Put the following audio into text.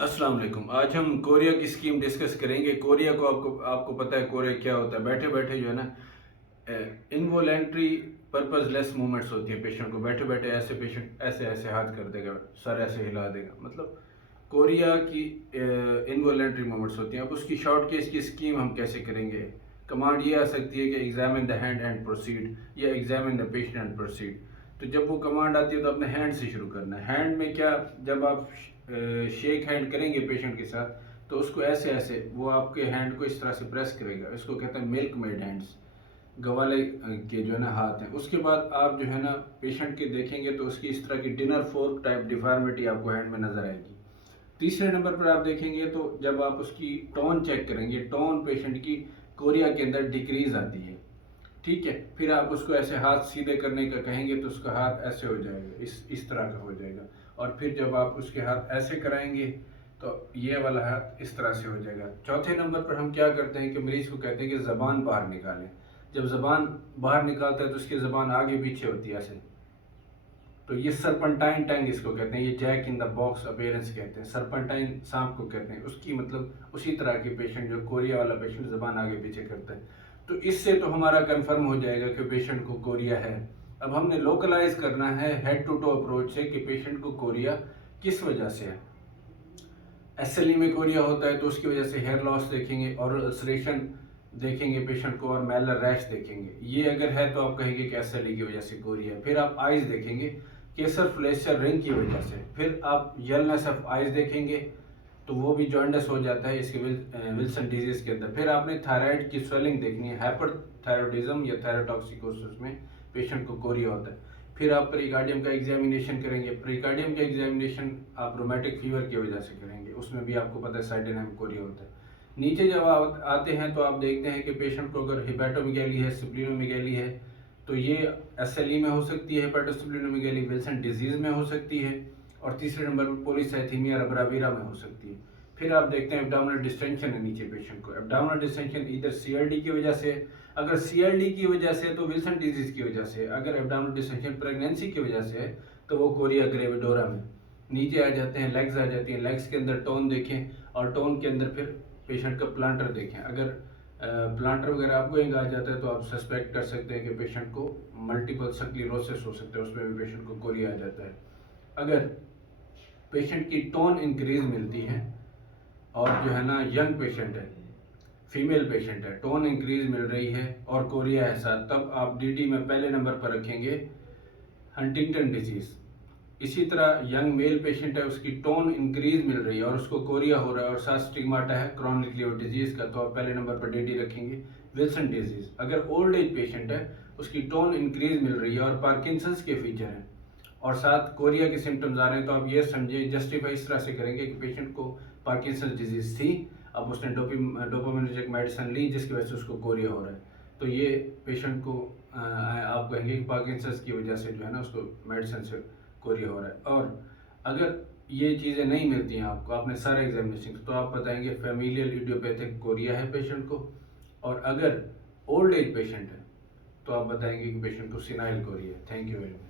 अस्सलाम वालेकुम। आज हम कोरिया की स्कीम डिस्कस करेंगे। कोरिया को आपको आपको पता है कोरिया क्या होता है। बैठे बैठे जो है ना इनवॉलेंट्री पर्पजलेस मूवमेंट्स होती है। पेशेंट को बैठे बैठे ऐसे पेशेंट ऐसे ऐसे हाथ कर देगा, सर ऐसे हिला देगा, मतलब कोरिया की इनवॉलेंट्री मूवमेंट्स होती हैं। अब उसकी शॉर्ट केस की स्कीम हम कैसे करेंगे। कमांड ये आ सकती है कि examine the hand and proceed, या examine the patient and proceed. तो जब वो कमांड आती है तो अपने हैंड से शुरू करना है। हैंड में क्या, जब आप शेक हैंड करेंगे पेशेंट के साथ तो उसको ऐसे ऐसे वो आपके हैंड को इस तरह से प्रेस करेगा। इसको कहते हैं मिल्क मेड हैंड्स, गवाले के जो है ना हाथ हैं। उसके बाद आप जो है ना पेशेंट के देखेंगे तो उसकी इस तरह की डिनर फोर्क टाइप डिफॉर्मिटी आपको हैंड में नजर आएगी। तीसरे नंबर पर आप देखेंगे तो जब आप उसकी टोन चेक करेंगे, टोन पेशेंट की कोरिया के अंदर डिक्रीज आती है। ठीक है, फिर आप उसको ऐसे हाथ सीधे करने का कहेंगे तो उसका हाथ ऐसे हो जाएगा, इस तरह का हो जाएगा। और फिर जब आप उसके हाथ ऐसे कराएंगे तो ये वाला हाथ इस तरह से हो जाएगा। चौथे नंबर पर हम क्या करते हैं कि मरीज को कहते हैं कि जबान बाहर निकालें। जब जबान बाहर निकालता है तो उसकी जबान आगे पीछे होती है ऐसे। तो ये सरपंटाइन टंग इसको कहते हैं, ये jack in the box appearance कहते हैं, सरपंटाइन सांप को कहते हैं। उसकी मतलब उसी तरह के पेशेंट, जो कोरिया वाला पेशेंट जबान आगे पीछे करता है, तो इससे तो हमारा कंफर्म हो जाएगा कि पेशेंट को कोरिया है। अब हमने लोकलाइज करना है हेड टू टो अप्रोच से कि पेशेंट को कोरिया किस वजह से है। एसएलई में कोरिया होता है तो उसकी वजह से हेयर लॉस देखेंगे, और अल्सरेशन देखेंगे पेशेंट को, और मैलर रैश देखेंगे। ये अगर है तो आप कहेंगे कि एसएलई की वजह से कोरिया है। फिर आप आइज देखेंगे केसर फ्लेशर रिंग की वजह से। फिर आप यलनेस ऑफ आइज देखेंगे तो वो भी जॉन्डिस हो जाता है इसके विल्सन डिजीज के अंदर। फिर आपने थायराइड की स्वेलिंग देखनी है, हाइपरथायरॉइडिज्म या थायरोटॉक्सिकोसिस में पेशेंट को कोरिया होता है। फिर आप प्रीकार्डियम का एग्जामिनेशन करेंगे। प्रीकार्डियम का एग्जामिनेशन आप रोमेटिक फीवर की वजह से करेंगे, उसमें भी आपको पता है साइडेनाइम कोरिया होता है। नीचे जब आप आते हैं तो आप देखते हैं कि पेशेंट को अगर हिपैटोमेगैली है, स्प्लीनोमेगैली है, तो ये एसएलई में हो सकती है, हेपेटोस्प्लीनोमेगैली विल्सन डिजीज में हो सकती है, और तीसरे नंबर पर पॉलीसाइथीमिया रबरावीरा में हो सकती है। फिर आप देखते हैं एब्डोमिनल डिस्टेंशन है नीचे पेशेंट को। एब्डोमिनल डिस्टेंशन इधर सीएलडी की वजह से, अगर सीएलडी की वजह से तो विल्सन डिजीज की वजह से, अगर एब्डोमिनल डिस्टेंशन प्रेगनेंसी की वजह से है तो वो कोरिया ग्रेविडोरा में। नीचे आ जाते हैं, लेग्स आ जाती हैं, लेग्स के अंदर टोन देखें, और टोन के अंदर फिर पेशेंट का प्लांटर देखें। अगर प्लांटर वगैरह आपको एक आ जाता है तो आप सस्पेक्ट कर सकते हैं कि पेशेंट को मल्टीपल स्क्लेरोसिस हो सकता है, उसमें भी पेशेंट को कोरिया आ जाता है। अगर पेशेंट की टोन इंक्रीज मिलती है और जो है ना यंग पेशेंट है, फीमेल पेशेंट है, टोन इंक्रीज मिल रही है और कोरिया है साथ, तब आप डीडी में पहले नंबर पर रखेंगे हंटिंगटन डिजीज। इसी तरह यंग मेल पेशेंट है, उसकी टोन इंक्रीज मिल रही है और उसको कोरिया हो रहा है और साथ स्टिग्माटा है क्रॉनिक लिवर डिजीज का, तो आप पहले नंबर पर डीडी रखेंगे विल्सन डिजीज। अगर ओल्ड एज पेशेंट है, उसकी टोन इंक्रीज मिल रही है और पार्किंसंस के फीचर हैं और साथ कोरिया के सिम्टम्स आ रहे हैं, तो आप ये समझे जस्टिफाई इस तरह से करेंगे कि पेशेंट को पार्किंसन डिजीज थी, अब उसने डोपामिनर्जिक मेडिसिन ली जिसकी वजह से उसको कोरिया हो रहा है। तो ये पेशेंट को आप कहेंगे कि पार्किंसंस की वजह से जो है ना उसको मेडिसिन से कोरिया हो रहा है। और अगर ये चीज़ें नहीं मिलती हैं आपको, आपने सारे एग्जामिनेशन, तो आप बताएंगे फैमिलियल इडियोपैथिक कोरिया है पेशेंट को। और अगर ओल्ड एज पेशेंट है तो आप बताएंगे कि पेशेंट को सिनाइल कोरिया है। Thank you very much.